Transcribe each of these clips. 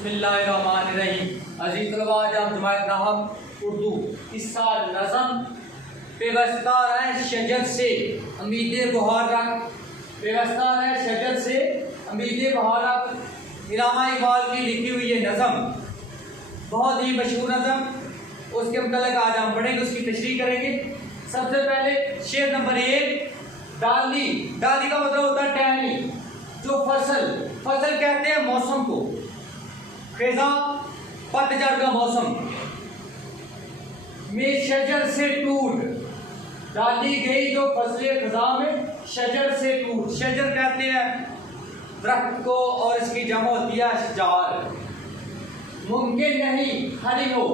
बिस्मिल्लाहिर्रहमानिर्रहीम। अजीज तलबा, आज हम जमात नाहव उर्दू इस साल नज़म पेवस्ता है शजर से उम्मीदें बहार रख, पेवस्ता है शजर से उम्मीदें बहार रख। इलामा इकबाल की लिखी हुई ये नज़म बहुत ही मशहूर नज़म, उसके मतलब आज हम पढ़ेंगे, उसकी तशरीह करेंगे। सबसे पहले शेर नंबर 1, डाली। डाली का मतलब होता है टहनी, जो फसल कहते हैं मौसम को। खिज़ा पतझड़ का मौसम में शजर से टूट डाली गई जो फसले खिज़ा में शजर से टूट। शजर कहते हैं दरख्त को और इसकी जमा होती है अशजार। मुमकिन नहीं हरी हो,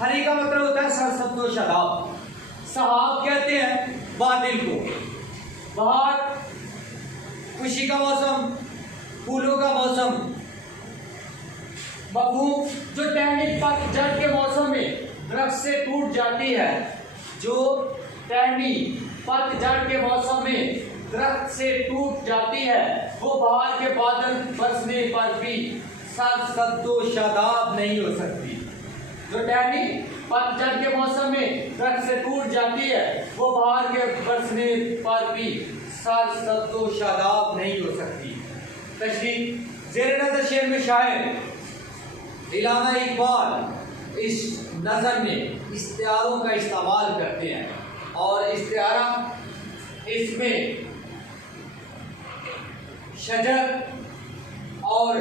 हरी का मतलब होता है सरसब्ज़ व शदाब। सहाब कहते हैं बादल को। बहार खुशी का मौसम, फूलों का मौसम। मफहूम, जो टहनी पतझड़ के मौसम में दरख्त से टूट जाती है, जो टहनी पतझड़ के मौसम में दरख्त से टूट जाती है, वो बहार के बादल बरसने पर भी सरसब्ज़ो शादाब नहीं हो सकती। जो टहनी पतझड़ के मौसम में दरख्त से टूट जाती है, वो बहार के बरसने पर भी सरसब्ज़ो शादाब नहीं हो सकती। तशरीह ज़ेर नज़र शेर में शायर इलामा इकबाल इस नज़र में इस्तिआरों का इस्तेमाल करते हैं और इस्तिआरा इसमें शजर और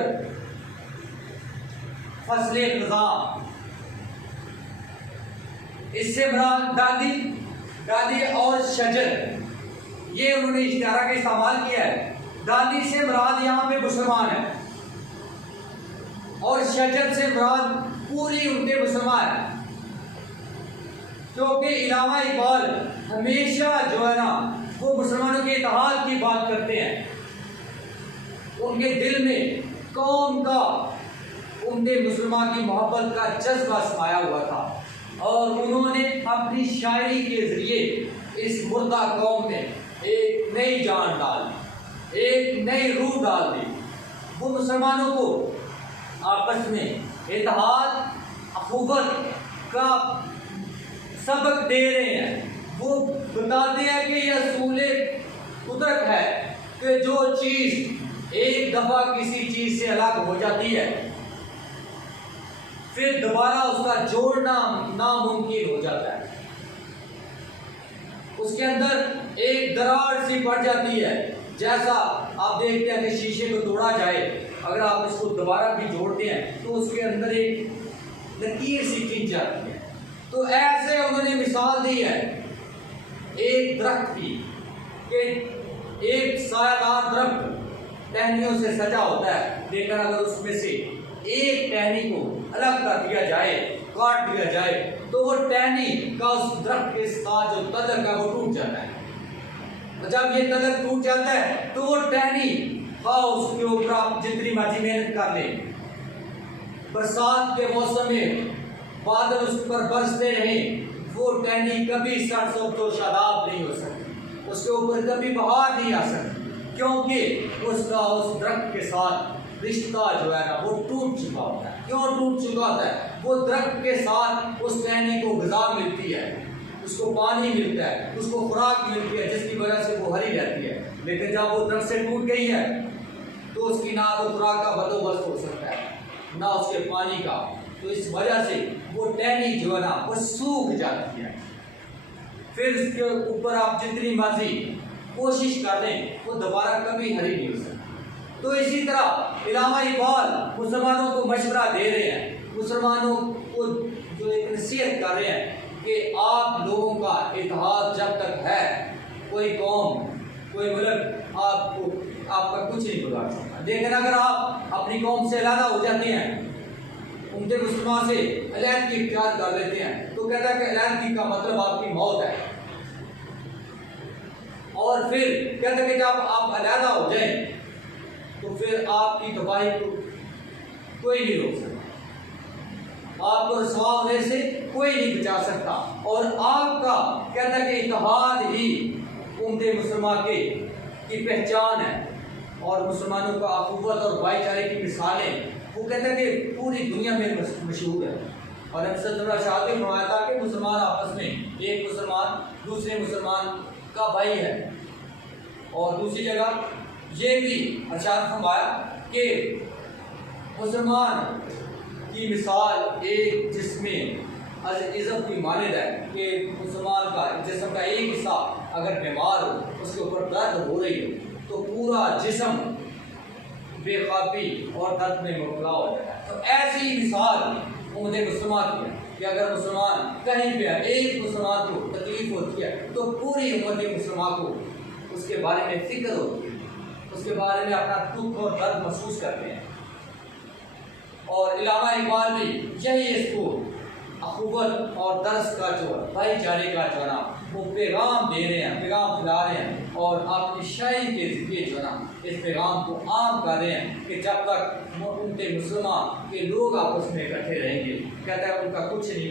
फसले ख़िज़ा, इससे मुराद डाली और शजर, ये उन्होंने इस्तिआरा का इस्तेमाल किया है। डाली से मुराद यहाँ पे मुसलमान है और शजर से मुराद पूरी उम्मत मुसलमान है, क्योंकि इलामा इकबाल हमेशा जो है ना वो मुसलमानों के इत्तेहाद की बात करते हैं। उनके दिल में कौम का, उम्मत मुसलमान की मोहब्बत का जज्बा समाया हुआ था और उन्होंने अपनी शायरी के ज़रिए इस मुर्दा कौम में एक नई जान डाल दी, एक नई रूह डाल दी। वो मुसलमानों को आपस में इत्तेहाद, अखुवत का सबक दे रहे हैं। वो बताते हैं कि यह असूल कुदरत है कि जो चीज़ एक दफ़ा किसी चीज़ से अलग हो जाती है, फिर दोबारा उसका जोड़ना नामुमकिन हो जाता है। उसके अंदर एक दरार सी पड़ जाती है। जैसा आप देखते हैं कि शीशे को तोड़ा जाए, अगर आप इसको दोबारा भी जोड़ते हैं तो उसके अंदर एक लकीर सी खिंच जाती है। तो ऐसे उन्होंने मिसाल दी है एक दरख्त की कि एक सायादार दरख्त टहनियों से सजा होता है, लेकिन अगर उसमें से एक टहनी को अलग कर दिया जाए, काट दिया जाए, तो वो टहनी का उस दरख्त के साथ जो तलक है वो टूट जाता है। जब ये तलक टूट जाता है तो वो टहनी उसके ऊपर आप जितनी मर्जी मेहनत कर ले, बरसात के मौसम में बादल उस पर बरसते रहे, वो टहनी कभी सरसब्ज़ो शादाब नहीं हो सकती, उसके ऊपर कभी बहार नहीं आ सकती, क्योंकि उसका उस दरख्त के साथ रिश्ता जो है ना वो टूट चुका होता है। क्यों टूट चुका होता है? वो दरख्त के साथ उस टहनी को ग़िज़ा मिलती है, उसको पानी मिलता है, उसको खुराक मिलती है, जिसकी वजह से वो हरी रहती है। लेकिन जब वो दरख्त से टूट गई है तो उसकी ना तो खुराक का बंदोबस्त हो सकता है, ना उसके पानी का। तो इस वजह से वो टहनी जो है ना वो सूख जाती है। फिर उसके ऊपर आप जितनी मर्जी कोशिश कर लें, वो दोबारा कभी हरी नहीं हो सकती। तो इसी तरह इलामा इकबाल मुसलमानों को मशवरा दे रहे हैं, मुसलमानों को जो एक नसीहत कर रहे हैं कि आप लोगों का इत्तेहाद जब तक है, कोई कौम, कोई मुल्क आपका कुछ नहीं बिगाड़ सकता। लेकिन अगर आप अपनी कौम से अलग हो जाते हैं, उनके मुसलमान से अलहदगी इख्तियार कर लेते हैं, तो कहता है कि अलहदगी का मतलब आपकी मौत है। और फिर कहता है कि जब आप अलहदा हो जाए तो फिर आपकी तबाही को कोई नहीं रोक सकता, आपको रसवा होने से कोई नहीं बचा सकता। और आपका कहता है कि इत्तेहाद ही उम्मत मुसलमान की पहचान है और मुसलमानों का अखुवत और भाईचारे की मिसालें वो कहता है कि पूरी दुनिया में मशहूर है। और शादी फरमाया था कि मुसलमान आपस में, एक मुसलमान दूसरे मुसलमान का भाई है। और दूसरी जगह ये भी अर्शाद फरमाया कि मुसलमान की मिसाल एक जिसमें इज़्ज़त की मानद है कि मुसलमान का जिस्म का एक हिस्सा अगर बीमार हो, उसके ऊपर दर्द हो रही हो तो पूरा जिस्म बेखाबी और दर्द में मुबतला हो जाता है। तो ऐसी ही मिसाल उम्मत मुसलमान की है कि अगर मुसलमान कहीं पे है, एक मुसलमान को तकलीफ होती है तो पूरी उम्मत मुसलमान को उसके बारे में फिक्र होती है, उसके बारे में अपना दुख और दर्द महसूस करते हैं। और इलामा इकबाल भी यही इसको अखुवत और दर्स का जो भाईचारे का जो है ना वो पैगाम दे रहे हैं, पैगाम फैला रहे हैं और अपनी शायरी के जरिए जो है ना इस पैगाम को आम कर रहे हैं कि जब तक उनके मुसलमान के लोग आपस में इकट्ठे रहेंगे, कहता है उनका कुछ नहीं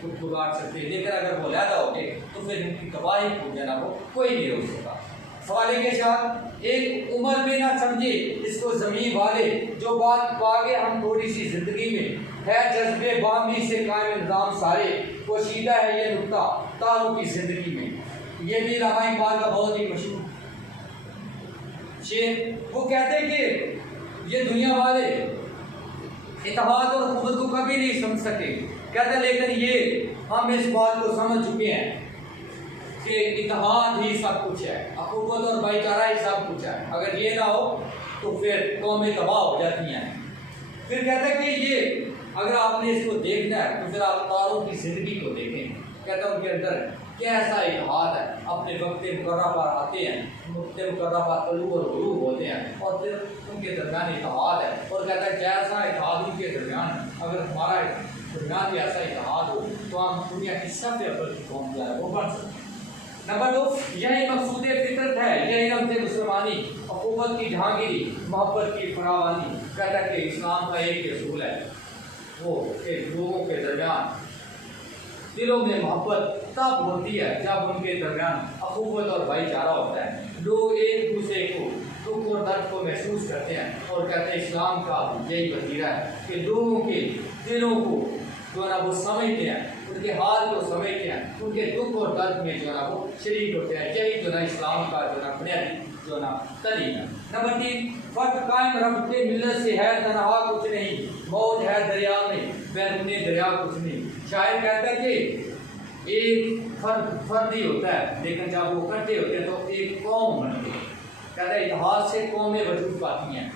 खुद बिगाड़ सकते, लेकिन अगर वो लहदा हो गए तो फिर उनकी तबाही को जो है ना वो कोई नहीं रोक सकता। सवाल के साथ एक उम्र में ना समझे इसको ज़मीन वाले, जो बात पागे हम थोड़ी सी जिंदगी में है जज्बे बामी से कायम निज़ाम सारे, पोशीदा है ये नुक्ता तारों की जिंदगी में। ये भी इलामा इकबाल का बहुत ही मशहूर शेर। वो कहते हैं कि ये दुनिया वाले इत्तेहाद और खुद को कभी नहीं समझ सके, कहते लेकिन ये हम इस बात को समझ चुके हैं कि इत्तेहाद ही सब कुछ है, अखुवत और भाईचारा ही सब कुछ है। अगर ये ना हो तो फिर कौमें तबाह हो जाती हैं। फिर कहते हैं कि ये अगर आपने इसको देखना है तो फिर आप तारों की जिंदगी को देखें। कहता है उनके अंदर कैसा इत्तेहाद है, अपने वक्त मुकर्रर पर आते हैं, वक्त मुकर्रर पर तलू और गुरूब होते हैं और फिर उनके दरमियान इत्तेहाद है। और कहता है जैसा इत्तेहाद उनके दरमियान, अगर हमारा दरमियान भी ऐसा इत्तेहाद हो तो हम दुनिया की सबसे अव्वल की कौम जो है वो बन सकते हैं। नंबर 2, यही मकसूद फितरत है, यही रमज़ मुसलमानी, अखुवत की जहांगीरी, मोहब्बत की फरावानी। कहता है कि इस्लाम का एक असूल है वो कि लोगों के दरमियान दिलों में मोहब्बत तब होती है जब उनके दरमियान अखुवत और भाईचारा होता है। लोग एक दूसरे को दुख और दर्द को महसूस करते हैं और कहते हैं इस्लाम का यही वतीरा है कि लोगों के दिलों को जो है ना वो समझते हैं, उनके हाल को समझते हैं, उनके दुख और दर्द में जो है ना वो शरीक होते हैं। यही जो है इस्लाम का जो है ना बुनियादी जो है ना तरीका। नंबर 3, फर्क कायम रखते मिल्लत से है तनहा कुछ नहीं, मौज है दरिया में बैरूने दरिया कुछ नहीं। शायर कहता है कि एक फर्द ही होता है लेकिन जब वो इकट्ठे होते हैं तो एक कौम बनती है। कहता है इतिहास से कौमें वजूद पाती हैं,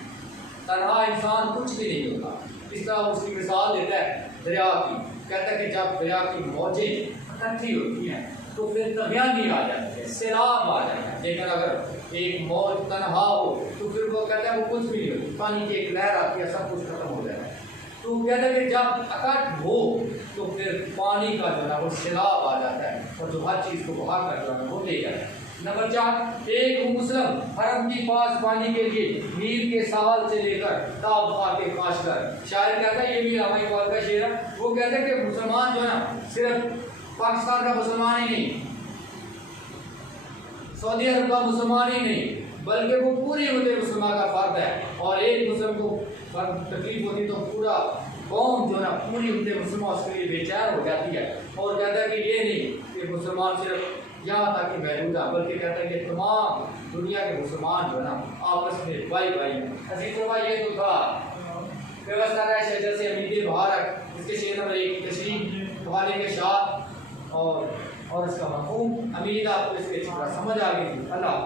तनहा इंसान कुछ भी नहीं होता। इस तरह उसकी मिसाल देता है दरिया की। कहता है कि जब दरिया की मौजें इकट्ठी होती हैं तो फिर तगयानी आ जाती है, सैलाब आ जाता है। लेकिन अगर एक मौज तनहा हो तो फिर वो कहता है वो कुछ भी नहीं होती, पानी की एक लहर आती है, सब कुछ खत्म हो जाता है। तो कहता है कि जब इकट्ठ हो तो फिर पानी का जो है वो सैलाब आ जाता है और जो हर चीज़ को बहा कर जो है वो ले जाता है। नंबर 4, एक मुस्लिम हरम की पास पानी के लिए नील के साहल से लेकर ताब के काश कर। शायर कहता है, ये भी इलामा इकबाल का शेर है। वो कहता है कि मुसलमान जो है ना सिर्फ पाकिस्तान का मुसलमान ही नहीं, सऊदी अरब का मुसलमान ही नहीं, बल्कि वो पूरी उम्मत मुसलमान का फर्द है। और एक मुस्लिम को तकलीफ होती तो पूरा कौम जो है ना पूरी उम्मत मुसलमान उसके लिए बेचैन हो जाती है। और कहता है कि ये नहीं कि मुसलमान सिर्फ यहाँ तक कि महदूद है, बल्कि कहता है कि तमाम दुनिया के मुसलमान जो है ना आपस में भाई भाई हैं। अजीज़ भाई ये तो था व्यवस्था शजर से अमीर भारत, इसके शेर नंबर 1 तशरीह हवाले के साथ और इसका मफ़हूम। अमीर आपको इसके समझ आ गई। अल्लाह।